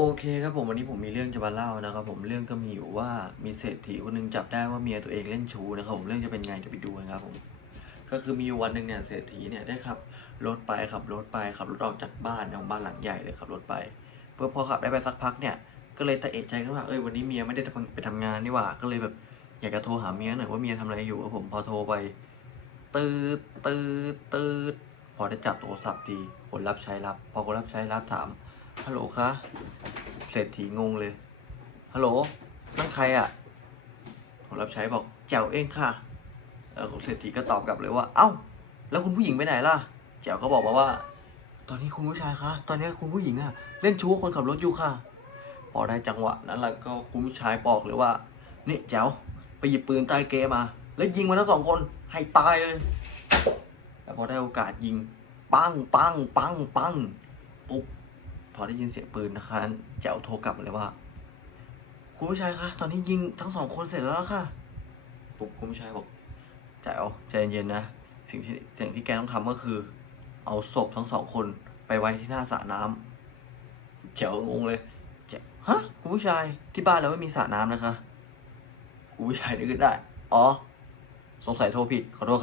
โอเคครับผมวันนี้ผมมีเรื่องจะมาเล่านะครับผมเรื่องก็มีอยู่ว่ามีเศรษฐีคนหนึงจับได้ว่าเมียตัวเองเล่นชู้นะครับผมเรื่องจะเป็นไงเดี๋ยวไปดูกันครับผมก็คือมีวันหนึ่งเนี่ยเศรษฐีเนี่ยได้ขับรถไปขับรถไปขับรถออกจากบ้านของบ้านหลังใหญ่เลยขับรถไปเพื่อพอขับได้ไปสักพักเนี่ยก็เลยตะเอะใจขึ้นว่าเอ้ยวันนี้เมียไม่ได้ไปทำงานนี่หว่าก็เลยแบบอยากจะโทรหาเมียหน่อยว่าเมียทำอะไรอยู่ครับผมพอโทรไปตืดตืดตืดพอได้จับโทรศัพท์ทีคนรับใช้รับ พอคนรับใช้รับถาม ฮัลโหลคะ เศรษฐีงงเลย ฮัลโหล นั่นใครอะ่ะคนรับใช้บอกแจ๋วเองค่ะ แล้วเศรษฐีก็ตอบกลับเลยว่า เอ้า แล้วคุณผู้หญิงไปไหนล่ะ แจ๋วก็บอกมาว่า ตอนนี้คุณผู้ชายคะ ตอนนี้คุณผู้หญิงอะเล่นชู้กับคนขับรถอยู่ค่ะ พอได้จังหวะนั้นแล้วก็คุณผู้ชายบอกเลยว่า นี่แจ๋วไปหยิบปืนใต้เกมา แล้วยิงมันทั้งสองคนให้ตายเลย แล้วพอได้โอกาสยิง ปังปังปังปังปุ๊บ พอได้ยินเสียงปืนนะคะแจ๋วโทรกลับมาเลยว่า คุณผู้ชายคะตอนนี้ยิงทั้งสองคนเสร็จแล้วค่ะปุ๊บคุณผู้ชายบอกแจ๋วใจเย็นๆนะสิ่งที่สิ่งที่แกต้องทำก็คือ เอาศพทั้งสองคนไปไว้ที่หน้าสระน้ำแจ๋วงงเลยแจ๋วฮะคุณผู้ชายที่บ้านเราไม่มีสระน้ำนะคะคุณผู้ชายนึกขึ้นได้อ๋อสงสัยโทรผิดขอโทษครับ